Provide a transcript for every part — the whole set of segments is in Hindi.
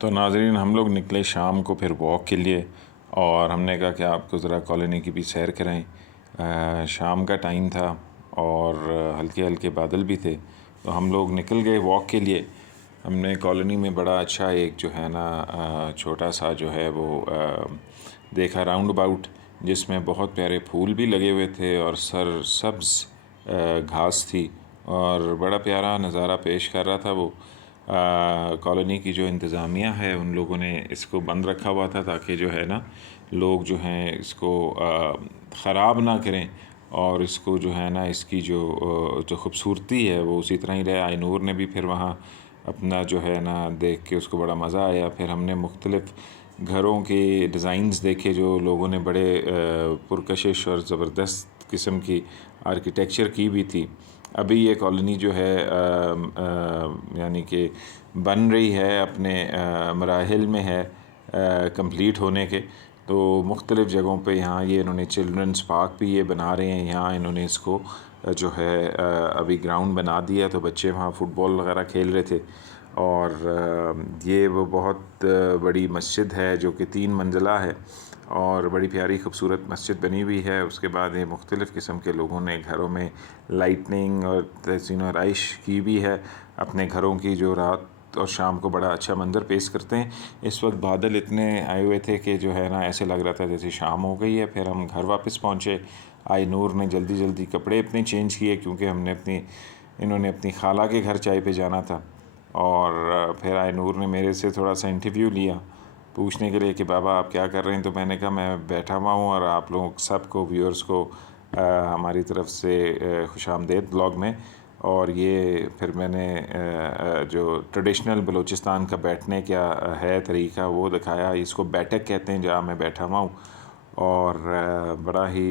तो नाज़रीन, हम लोग निकले शाम को फिर वॉक के लिए, और हमने कहा कि आपको ज़रा कॉलोनी की भी सैर कराएं। शाम का टाइम था और हल्के हल्के बादल भी थे, तो हम लोग निकल गए वॉक के लिए। हमने कॉलोनी में बड़ा अच्छा एक जो है ना छोटा सा जो है वो देखा राउंड अबाउट, जिसमें बहुत प्यारे फूल भी लगे हुए थे और सब्ज़ घास थी, और बड़ा प्यारा नज़ारा पेश कर रहा था वो। कॉलोनी की जो इंतज़ामिया है उन लोगों ने इसको बंद रखा हुआ था ताकि जो है ना लोग जो हैं इसको ख़राब ना करें, और इसको जो है ना इसकी जो ख़ूबसूरती है वो उसी तरह ही रहे। आइनूर ने भी फिर वहाँ अपना जो है ना देख के उसको बड़ा मज़ा आया। फिर हमने मुख्तलिफ़ घरों के डिज़ाइंस देखे जो लोगों ने बड़े पुरकशिश और ज़बरदस्त किस्म की आर्किटेक्चर की भी थी। अभी ये कॉलोनी जो है यानी कि बन रही है, अपने मराहिल में है कंप्लीट होने के। तो मुख्तलिफ़ जगहों पे यहाँ ये इन्होंने चिल्ड्रंस पार्क भी ये बना रहे हैं। यहाँ इन्होंने इसको जो है अभी ग्राउंड बना दिया, तो बच्चे वहाँ फ़ुटबॉल वगैरह खेल रहे थे। और ये वो बहुत बड़ी मस्जिद है जो कि 3 मंजिला है, और बड़ी प्यारी खूबसूरत मस्जिद बनी हुई है। उसके बाद ये मुख्तलिफ़ किस्म के लोगों ने घरों में लाइटनिंग और तहसीन और आइश की भी है अपने घरों की, जो रात और शाम को बड़ा अच्छा मंज़र पेश करते हैं। इस वक्त बादल इतने आए हुए थे कि जो है ना ऐसे लग रहा था जैसे शाम हो गई है। फिर हम घर वापस पहुँचे। आई नूर ने जल्दी जल्दी कपड़े अपने चेंज किए, क्योंकि इन्होंने अपनी खाला के घर चाय पे जाना था। और फिर आई नूर ने मेरे से थोड़ा सा इंटरव्यू लिया पूछने के लिए कि बाबा आप क्या कर रहे हैं। तो मैंने कहा मैं बैठा हुआ हूँ, और आप लोग सबको व्यूअर्स को हमारी तरफ से खुशामदीद ब्लॉग में। और ये फिर मैंने जो ट्रेडिशनल बलूचिस्तान का बैठने क्या है तरीका वो दिखाया। इसको बैठक कहते हैं जहाँ मैं बैठा हुआ हूँ, और बड़ा ही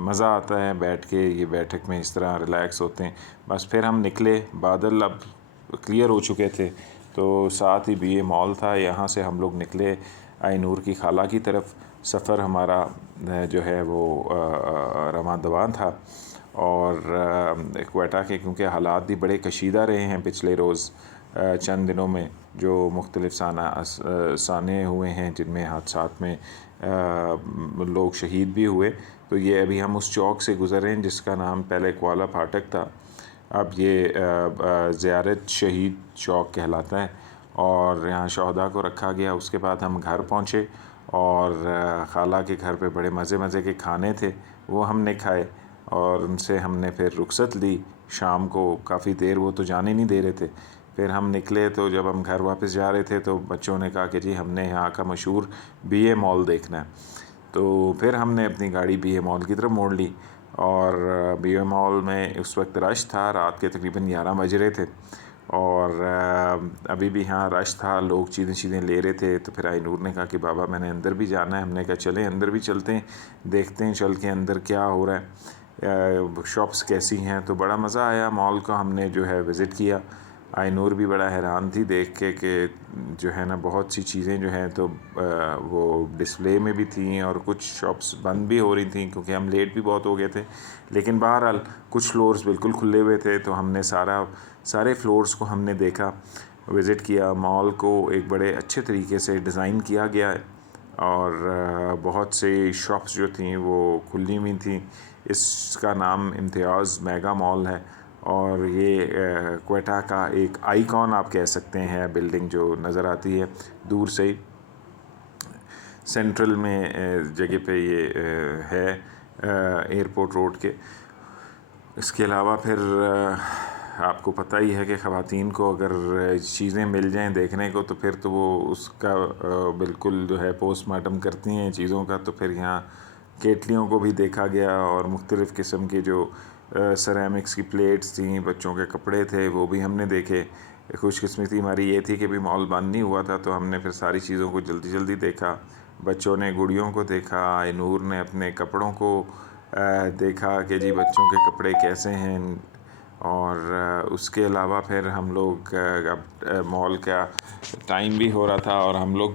मज़ा आता है बैठ के। ये बैठक में इस तरह रिलैक्स होते हैं। बस फिर हम निकले, बादल अब क्लियर हो चुके थे, तो साथ ही BA मॉल था। यहाँ से हम लोग निकले आई नूर की खाला की तरफ। सफ़र हमारा जो है वो रवां दवां था। और क्वेटा के क्योंकि हालात भी बड़े कशीदा रहे हैं पिछले रोज़ चंद दिनों में, जो मुख्तलिफ़ साने हुए हैं जिनमें हादसात में लोग शहीद भी हुए। तो ये अभी हम उस चौक से गुज़र रहे हैं जिसका नाम पहले क्वाला फाटक था, अब ये ज़ियारत शहीद चौक कहलाता है, और यहाँ शहदा को रखा गया। उसके बाद हम घर पहुँचे, और खाला के घर पे बड़े मज़े मज़े के खाने थे, वो हमने खाए, और उनसे हमने फिर रुखसत ली। शाम को काफ़ी देर वो तो जाने नहीं दे रहे थे। फिर हम निकले, तो जब हम घर वापस जा रहे थे तो बच्चों ने कहा कि जी हमने यहाँ का मशहूर BA मॉल देखना है। तो फिर हमने अपनी गाड़ी BA मॉल की तरफ मोड़ ली, और BA मॉल में उस वक्त रश था। रात के तकरीबन 11 बज रहे थे, और अभी भी यहाँ रश था, लोग चीज़ें ले रहे थे। तो फिर आई नूर ने कहा कि बाबा मैंने अंदर भी जाना है। हमने कहा चलें अंदर भी चलते हैं, देखते हैं चल के अंदर क्या हो रहा है, शॉप्स कैसी हैं। तो बड़ा मज़ा आया। मॉल को हमने जो है विज़िट किया। आई नूर भी बड़ा हैरान थी देख के कि जो है ना बहुत सी चीज़ें जो हैं तो वो डिस्प्ले में भी थी, और कुछ शॉप्स बंद भी हो रही थी क्योंकि हम लेट भी बहुत हो गए थे। लेकिन बहरहाल कुछ फ्लोर्स बिल्कुल खुले हुए थे, तो हमने सारे फ्लोर्स को हमने देखा, विज़िट किया। मॉल को एक बड़े अच्छे तरीके से डिज़ाइन किया गया है, और बहुत से शॉप्स जो थी वो खुली हुई थी। इसका नाम इम्तियाज़ मेगा मॉल है, और ये क्वेटा का एक आइकॉन आप कह सकते हैं। बिल्डिंग जो नज़र आती है दूर से ही, सेंट्रल में जगह पे ये है एयरपोर्ट रोड के। इसके अलावा फिर आपको पता ही है कि ख़वातीन को अगर चीज़ें मिल जाएं देखने को, तो फिर तो वो उसका बिल्कुल जो है पोस्टमार्टम करती हैं चीज़ों का। तो फिर यहाँ केटलियों को भी देखा गया, और मुख्तलिफ़ किस्म की जो सरेमिक्स की प्लेट्स थी, बच्चों के कपड़े थे, वो भी हमने देखे। खुशकिस्मती हमारी ये थी कि भी मॉल बंद नहीं हुआ था, तो हमने फिर सारी चीज़ों को जल्दी जल्दी देखा। बच्चों ने गुड़ियों को देखा, आई नूर ने अपने कपड़ों को देखा कि जी बच्चों के कपड़े कैसे हैं। और उसके अलावा फिर हम लोग अब मॉल का टाइम भी हो रहा था, और हम लोग